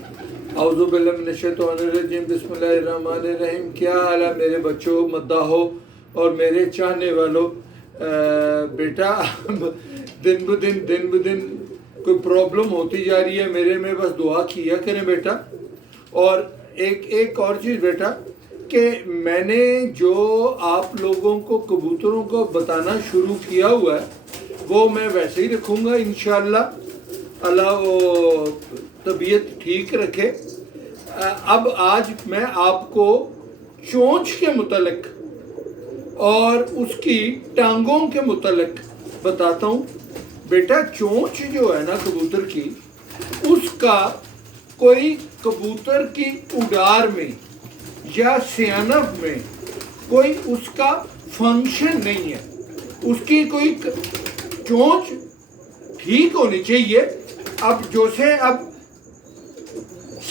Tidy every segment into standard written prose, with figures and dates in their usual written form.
اعوذ باللہ من الشیطان الرجیم بسم اللہ الرحمن الرحیم۔ کیا حال ہے میرے بچوں، مداحوں اور میرے چاہنے والوں؟ بیٹا دن بدن کوئی پرابلم ہوتی جا رہی ہے میرے میں، بس دعا کیا کریں بیٹا۔ اور ایک اور چیز بیٹا کہ میں نے جو آپ لوگوں کو کبوتروں کو بتانا شروع کیا ہوا ہے وہ میں ویسے ہی رکھوں گا انشاءاللہ۔ اللہ وہ طبیعت ٹھیک رکھے۔ اب آج میں آپ کو چونچ کے متعلق اور اس کی ٹانگوں کے متعلق بتاتا ہوں۔ بیٹا چونچ جو ہے نا کبوتر کی، اس کا کوئی کبوتر کی اڈار میں یا سیانف میں کوئی اس کا فنکشن نہیں ہے۔ اس کی کوئی چونچ ٹھیک ہونی چاہیے۔ اب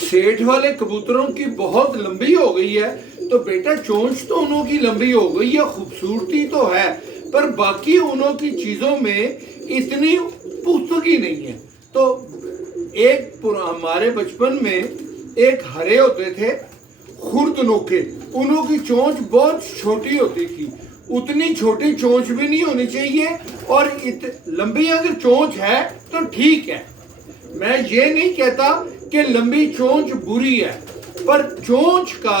سیٹھ والے کبوتروں کی بہت لمبی ہو گئی ہے تو بیٹا چونچ تو انہوں کی لمبی ہو گئی ہے، خوبصورتی تو ہے، پر باقی انہوں کی چیزوں میں اتنی پختگی نہیں ہے۔ تو ہمارے بچپن میں ایک ہرے ہوتے تھے خرد نوکے، انہوں کی چونچ بہت چھوٹی ہوتی تھی، اتنی چھوٹی چونچ بھی نہیں ہونی چاہیے، اور لمبی اگر چونچ ہے تو ٹھیک ہے۔ میں یہ نہیں کہتا کہ لمبی چونچ بری ہے، پر چونچ کا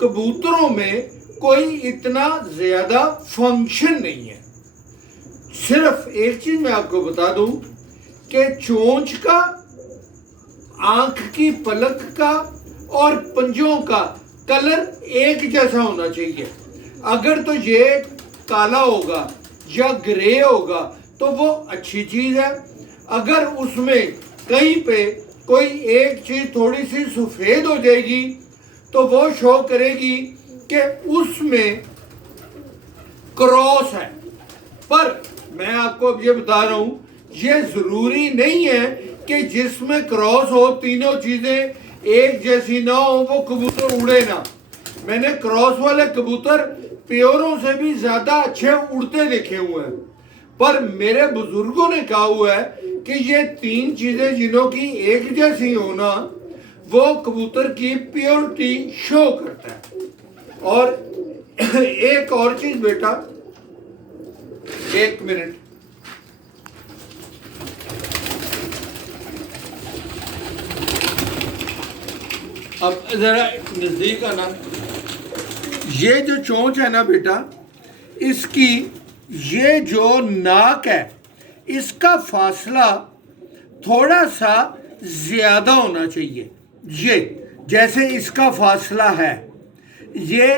کبوتروں میں کوئی اتنا زیادہ فنکشن نہیں ہے۔ صرف ایک چیز میں آپ کو بتا دوں کہ چونچ کا، آنکھ کی پلک کا اور پنجوں کا کلر ایک جیسا ہونا چاہیے۔ اگر تو یہ کالا ہوگا یا گرے ہوگا تو وہ اچھی چیز ہے۔ اگر اس میں کہیں پہ کوئی ایک چیز تھوڑی سی سفید ہو جائے گی تو وہ شو کرے گی کہ اس میں کراس ہے۔ پر میں آپ کو اب یہ بتا رہا ہوں، یہ ضروری نہیں ہے کہ جس میں کراس ہو تینوں چیزیں ایک جیسی نہ ہو وہ کبوتر اڑے نہ۔ میں نے کراس والے کبوتر پیوروں سے بھی زیادہ اچھے اڑتے دیکھے ہوئے ہیں، پر میرے بزرگوں نے کہا ہوا ہے کہ یہ تین چیزیں جنہوں کی ایک جیسی ہونا وہ کبوتر کی پیورٹی شو کرتا ہے۔ اور ایک اور چیز بیٹا، ایک منٹ، اب ذرا نزدیک آنا۔ یہ جو چونچ ہے نا بیٹا، اس کی یہ جو ناک ہے اس کا فاصلہ تھوڑا سا زیادہ ہونا چاہیے۔ یہ جیسے اس کا فاصلہ ہے، یہ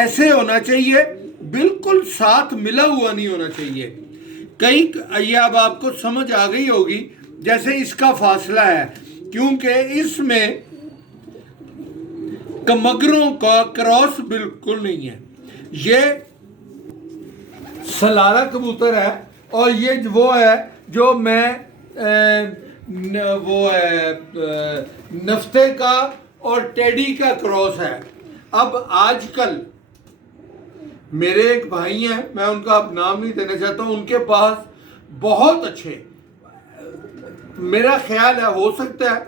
ایسے ہونا چاہیے، بالکل ساتھ ملا ہوا نہیں ہونا چاہیے۔ یہ اب آپ کو سمجھ آ گئی ہوگی جیسے اس کا فاصلہ ہے، کیونکہ اس میں کمگروں کا کراس بالکل نہیں ہے۔ یہ سلارہ کبوتر ہے اور یہ وہ ہے جو میں نفتے کا اور ٹیڈی کا کراس ہے۔ اب آج کل میرے ایک بھائی ہیں، میں ان کا اب نام نہیں دینا چاہتا ہوں، ان کے پاس بہت اچھے، میرا خیال ہے ہو سکتا ہے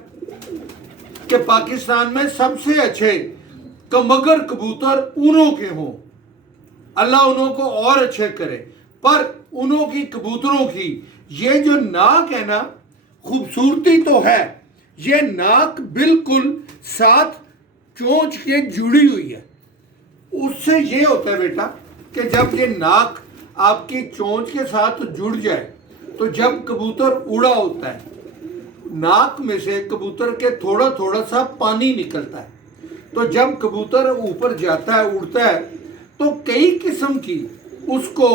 کہ پاکستان میں سب سے اچھے کمگر کبوتر انہوں کے ہوں۔ اللہ انہوں کو اور اچھے کرے، پر انہوں کی کبوتروں کی یہ جو ناک ہے نا، خوبصورتی تو ہے، یہ ناک بالکل ساتھ چونچ کے جڑی ہوئی ہے۔ اس سے یہ ہوتا ہے بیٹا کہ جب یہ ناک آپ کی چونچ کے ساتھ جڑ جائے تو جب کبوتر اڑا ہوتا ہے، ناک میں سے کبوتر کے تھوڑا تھوڑا سا پانی نکلتا ہے، تو جب کبوتر اوپر جاتا ہے، اڑتا ہے، تو کئی قسم کی اس کو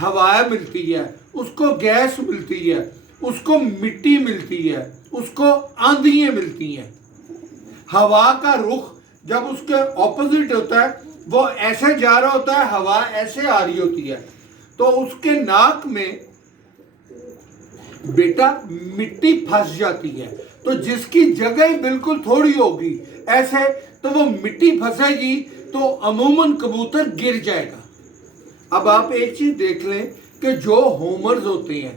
ہوائیں ملتی ہے، اس کو گیس ملتی ہے، اس کو مٹی ملتی ہے، اس کو آندھیاں ملتی ہیں۔ ہوا کا رخ جب اس کے اپوزٹ ہوتا ہے، وہ ایسے جا رہا ہوتا ہے، ہوا ایسے آ رہی ہوتی ہے، تو اس کے ناک میں بیٹا مٹی پھنس جاتی ہے، تو جس کی جگہ بالکل تھوڑی ہوگی ایسے تو وہ مٹی پھنسے گی تو عموماً کبوتر گر جائے گا۔ اب آپ ایک چیز دیکھ لیں کہ جو ہومرز ہوتے ہیں